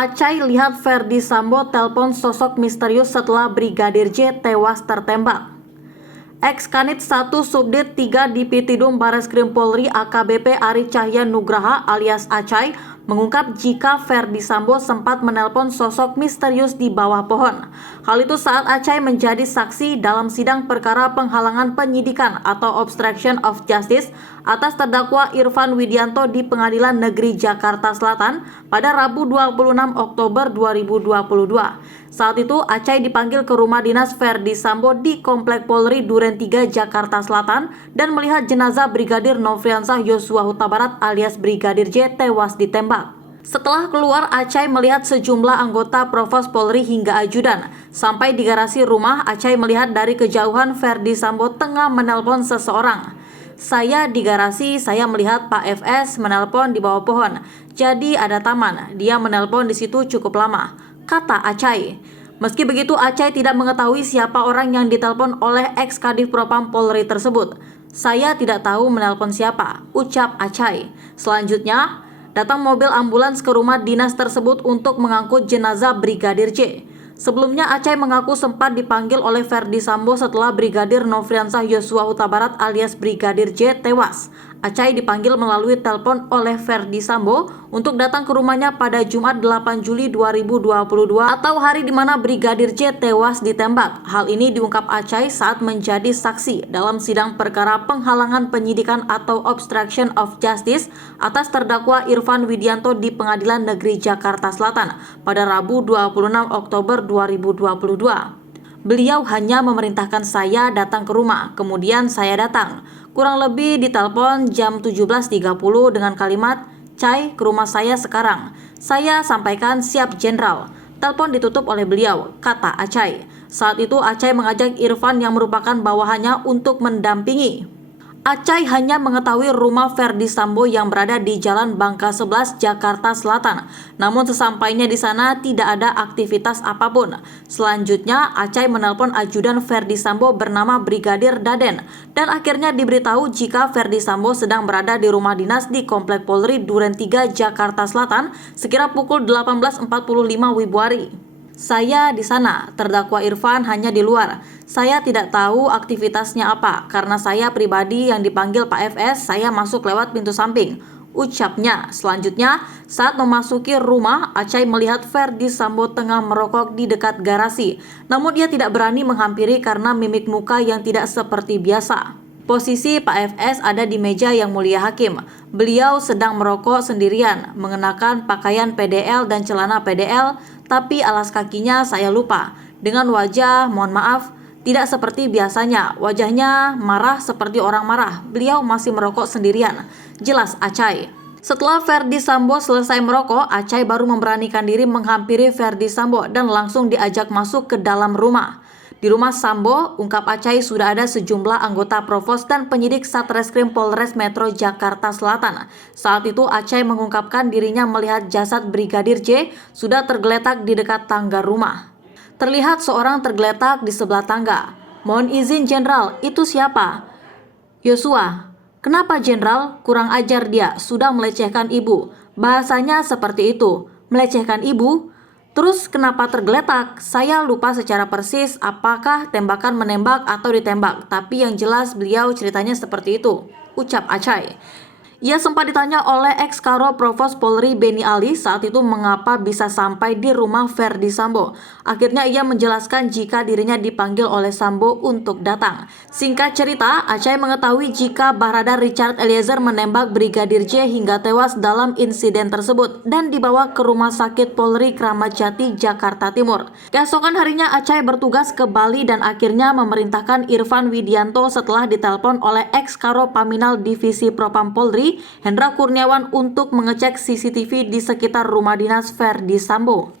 Acai lihat Ferdi Sambo telepon sosok misterius setelah Brigadir J tewas tertembak. Ex-Kanit 1 Subdit 3 Dipitidum Bareskrim Polri AKBP Ari Cahya Nugraha alias Acai mengungkap jika Ferdi Sambo sempat menelpon sosok misterius di bawah pohon. Hal itu saat Acai menjadi saksi dalam sidang perkara penghalangan penyidikan atau obstruction of justice atas terdakwa Irfan Widianto di Pengadilan Negeri Jakarta Selatan pada Rabu 26 Oktober 2022. Saat itu Acai dipanggil ke rumah dinas Ferdi Sambo di Komplek Polri Duren 3 Jakarta Selatan dan melihat jenazah Brigadir Nofriansah Yosua Huta Barat alias Brigadir J tewas ditembak. Setelah keluar, Acai melihat sejumlah anggota Provos Polri hingga ajudan. Sampai di garasi rumah, Acai melihat dari kejauhan Ferdi Sambo tengah menelpon seseorang. Saya di garasi, saya melihat Pak FS menelpon di bawah pohon. Jadi ada taman, dia menelpon di situ cukup lama, kata Acai. Meski begitu, Acai tidak mengetahui siapa orang yang ditelepon oleh ex-Kadif Propam Polri tersebut. Saya tidak tahu menelpon siapa, ucap Acai. Selanjutnya, datang mobil ambulans ke rumah dinas tersebut untuk mengangkut jenazah Brigadir J. Sebelumnya Acai mengaku sempat dipanggil oleh Ferdi Sambo setelah Brigadir Nofriansah Yosua Huta Barat alias Brigadir J tewas. Acai dipanggil melalui telepon oleh Ferdi Sambo untuk datang ke rumahnya pada Jumat 8 Juli 2022 atau hari di mana Brigadir J tewas ditembak. Hal ini diungkap Acai saat menjadi saksi dalam sidang perkara penghalangan penyidikan atau obstruction of justice atas terdakwa Irfan Widianto di Pengadilan Negeri Jakarta Selatan pada Rabu 26 Oktober 2022. Beliau hanya memerintahkan saya datang ke rumah, kemudian saya datang. Kurang lebih ditelepon jam 17.30 dengan kalimat, "Cai, ke rumah saya sekarang." Saya sampaikan siap jenderal. Telepon ditutup oleh beliau, kata Acai. Saat itu Acai mengajak Irfan yang merupakan bawahannya untuk mendampingi. Acai hanya mengetahui rumah Ferdi Sambo yang berada di Jalan Bangka 11, Jakarta Selatan. Namun sesampainya di sana tidak ada aktivitas apapun. Selanjutnya, Acai menelpon ajudan Ferdi Sambo bernama Brigadir Daden dan akhirnya diberitahu jika Ferdi Sambo sedang berada di rumah dinas di Komplek Polri Duren 3, Jakarta Selatan sekira pukul 18.45 WIB. Saya di sana, terdakwa Irfan hanya di luar. Saya tidak tahu aktivitasnya apa, karena saya pribadi yang dipanggil Pak FS, saya masuk lewat pintu samping, ucapnya. Selanjutnya, saat memasuki rumah, Acai melihat Ferdi Sambo tengah merokok di dekat garasi. Namun dia tidak berani menghampiri karena mimik muka yang tidak seperti biasa. Posisi Pak FS ada di meja yang mulia hakim. Beliau sedang merokok sendirian, mengenakan pakaian PDL dan celana PDL, tapi alas kakinya saya lupa. Dengan wajah, mohon maaf, tidak seperti biasanya. Wajahnya marah seperti orang marah. Beliau masih merokok sendirian, jelas Acai. Setelah Ferdi Sambo selesai merokok, Acai baru memberanikan diri menghampiri Ferdi Sambo dan langsung diajak masuk ke dalam rumah. Di rumah Sambo, ungkap Acai, sudah ada sejumlah anggota Provos dan penyidik Satreskrim Polres Metro Jakarta Selatan. Saat itu Acai mengungkapkan dirinya melihat jasad Brigadir J sudah tergeletak di dekat tangga rumah. Terlihat seorang tergeletak di sebelah tangga. "Mohon izin jenderal, itu siapa?" "Yosua." "Kenapa jenderal? Kurang ajar dia, sudah melecehkan ibu." Bahasanya seperti itu, melecehkan ibu? "Terus kenapa tergeletak?" "Saya lupa secara persis apakah tembakan menembak atau ditembak, tapi yang jelas beliau ceritanya seperti itu," ucap Acai. Ia sempat ditanya oleh ex-Karo Provos Polri Beni Ali saat itu mengapa bisa sampai di rumah Ferdi Sambo. Akhirnya ia menjelaskan jika dirinya dipanggil oleh Sambo untuk datang. Singkat cerita, Acai mengetahui jika Barada Richard Eliezer menembak Brigadir J hingga tewas dalam insiden tersebut dan dibawa ke Rumah Sakit Polri Kramat Jati, Jakarta Timur. Keesokan harinya Acai bertugas ke Bali dan akhirnya memerintahkan Irfan Widianto setelah ditelepon oleh ex-Karo Paminal Divisi Propam Polri Hendra Kurniawan untuk mengecek CCTV di sekitar rumah dinas Ferdi Sambo.